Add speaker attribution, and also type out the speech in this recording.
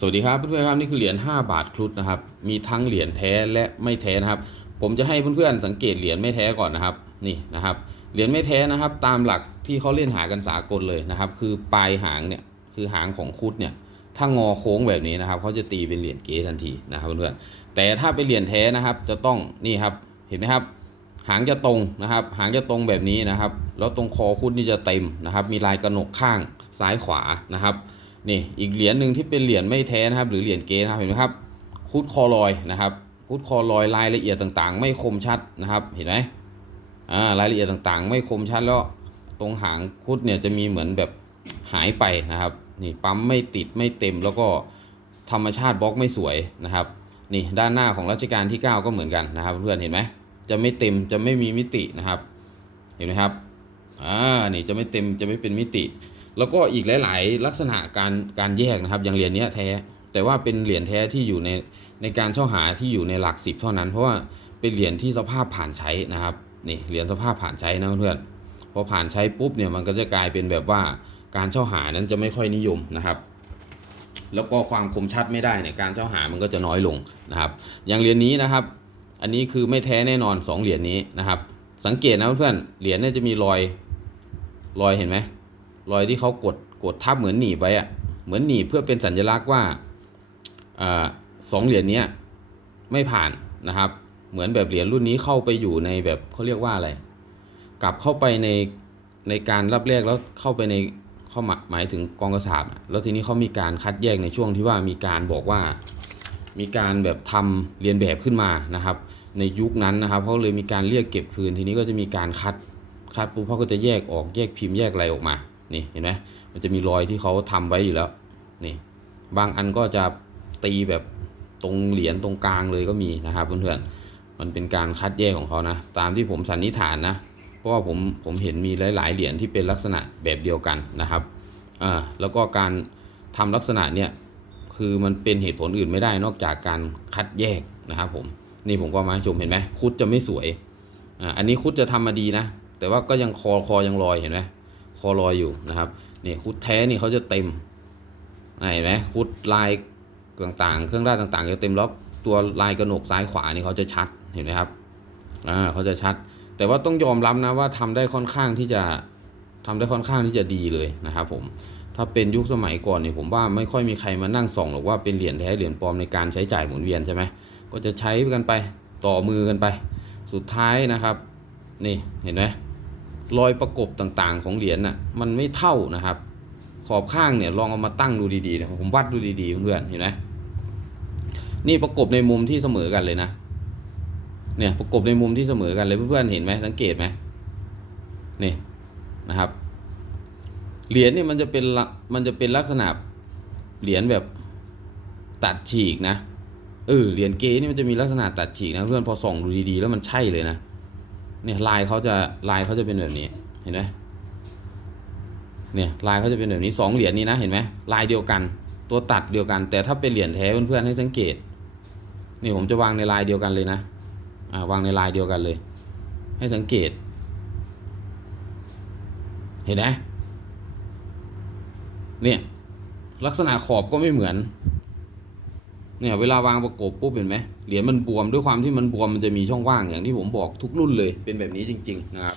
Speaker 1: สวัสดีครับเพื่อนๆครับนี่คือเหรียญ5บาทครุฑนะครับมีทั้งเหรียญแท้และไม่แท้นะครับ ผมจะให้เพื่อนๆสังเกตเหรียญไม่แท้ก่อนนะครับนี่นะครับเหรียญไม่แท้นะครับ ตามหลักที่เขาเล่นหากันสากลเลยนะครับ คือปลายหางเนี่ยคือหางของครุฑเนี่ยถ้างอโค้งแบบนี้นะครับเขาจะตีเป็นเหรียญเก๋ทันทีนะครับเพื่อนๆแต่ถ้าเป็นเหรียญแท้นะครับ จะต้องนี่ครับเห็นไหมครับ หางจะตรงนะครับ หางจะตรงแบบนี้นะครับ แล้วตรงคอครุฑนี่จะเต็มนะครับ มีลายกระหนกข้างซ้ายขวานะครับ นี่อีกเหรียญหนึ่งที่เป็นเหรียญไม่แท้นะครับ หรือเหรียญเกนะครับเห็นไหมครับคุดคอลอยนะครับคุดคอลอยรายละเอียดต่างๆ ไม่คมชัดนะครับ เห็นไหมอ่ารายละเอียดต่างๆ ไม่คมชัดแล้วตรงหางคุดเนี่ยจะมีเหมือนแบบหายไปนะครับ นี่ปั๊มไม่ติดไม่เต็มแล้วก็ธรรมชาติบล็อกไม่สวยนะครับ นี่ด้านหน้าของรัชกาลที่ 9 ก็เหมือนกันนะครับ เพื่อนเห็นไหมจะไม่เต็มจะไม่มีมิตินะครับ เห็นไหมครับอ่านี่จะไม่เต็มจะไม่เป็นมิติ แล้วก็อีกหลาย ๆ ลักษณะการการแยกนะครับ อย่างเหรียญเนี้ยแท้ แต่ว่าเป็นเหรียญแท้ที่อยู่ในในการเช่าหาที่อยู่ในหลักสิบเท่านั้น เพราะว่าเป็นเหรียญที่สภาพผ่านใช้นะครับนี่เหรียญสภาพผ่านใช้นะเพื่อนพอผ่านใช้ปุ๊บเนี่ยมันก็จะกลายเป็นแบบว่าการเช่าหานั้นจะไม่ค่อยนิยมนะครับ แล้วก็ความคมชัดไม่ได้เนี่ยการเช่าหามันก็จะน้อยลงนะครับ อย่างเหรียญนี้นะครับ อันนี้คือไม่แท้แน่นอนสองเหรียญนี้นะครับ สังเกตนะเพื่อนเหรียญเนี่ยจะมีรอยรอยเห็นไหม รอยที่เขากดกดทับเหมือนหนีบไว้อะเหมือนหนีบเพื่อเป็นสัญลักษณ์ว่าอสองเหรียญนี้ไม่ผ่านนะครับ เหมือนแบบเหรียญรุ่นนี้เข้าไปอยู่ในแบบเขาเรียกว่าอะไร กลับเข้าไปในในการรับแรกแล้วเข้าไปในเข้าหมายหมายถึงกองกระสาบแล้วทีนี้เขามีการคัดแยกในช่วงที่ว่ามีการบอกว่า มีการแบบทำเรียนแบบขึ้นมานะครับ ในยุคนั้นนะครับเขาเลยมีการเรียกเก็บคืน ทีนี้ก็จะมีการคัดคัดปุ๊บเขาก็จะแยกออกแยกพิมพ์แยกอะไรออกมา นี่เห็นไหมมันจะมีรอยที่เขาทำไว้อยู่แล้วนี่บางอันก็จะตีแบบตรงเหรียญตรงกลางเลยก็มีนะครับเพื่อนๆมันเป็นการคัดแยกของเขานะ ตามที่ผมสันนิษฐานนะ เพราะว่าผมผมเห็นมีหลายๆเหรียญที่เป็นลักษณะแบบเดียวกันนะครับอ่าแล้วก็การทำลักษณะเนี่ยคือมันเป็นเหตุผลอื่นไม่ได้นอกจากการคัดแยกนะครับผมนี่ผมก็มาชมเห็นไหมคุดจะไม่สวยอ่าอันนี้คุดจะทำมาดีนะ แต่ว่าก็ยังคอคอยังลอยเห็นไหม คอลอยอยู่นะครับนี่คุดแท้นี่เขาจะเต็มเห็นไหมคุดลายต่างๆ เครื่องรางต่างๆจะเต็มแล้วตัวลายกระหนกซ้ายขวานี่เขาจะชัดเห็นไหมครับอ่าเขาจะชัด แต่ว่าต้องยอมรับนะว่าทำได้ค่อนข้างที่จะทำได้ค่อนข้างที่จะดีเลยนะครับผมถ้าเป็นยุคสมัยก่อนเนี่ยผมว่าไม่ค่อยมีใครมานั่งส่องหรอกว่าเป็นเหรียญแท้เหรียญปลอมในการใช้จ่ายหมุนเวียนใช่ไหมก็จะใช้กันไปต่อมือกันไป สุดท้ายนะครับ นี่เห็นไหม รอยประกบต่างๆของเหรียญน่ะมันไม่เท่านะครับ ขอบข้างเนี่ยลองเอามาตั้งดูดีๆนะผมวัดดูดีๆเพื่อนเห็นไหมนี่ประกบในมุมที่เสมอกันเลยนะ เนี่ยประกบในมุมที่เสมอกันเลยเพื่อนๆเห็นไหมสังเกตไหมนี่นะครับเหรียญนี่มันจะเป็นมันจะเป็นลักษณะเหรียญแบบตัดฉีกนะเออเหรียญเกนี่มันจะมีลักษณะตัดฉีกนะเพื่อนพอส่องดูดีๆ แล้วมันใช่เลยนะ เนี่ยลายเขาจะลายเขาจะเป็นแบบนี้เห็นไหมเนี่ยลายเขาจะเป็นแบบนี้สองเหรียญนี้นะเห็นไหมลายเดียวกัน ตัวตัดเดียวกัน แต่ถ้าเป็นเหรียญแท้เพื่อนๆให้สังเกตนี่ผมจะวางในลายเดียวกันเลยนะอ่าวางในลายเดียวกันเลย ให้สังเกต เห็นไหมเนี่ยลักษณะขอบก็ไม่เหมือน เนี่ยเวลาวางประกบปุ๊บเห็นไหมเหรียญมันบวมด้วยความที่มันบวมมันจะมีช่องว่างอย่างที่ผมบอกทุกรุ่นเลยเป็นแบบนี้จริง ๆ นะครับ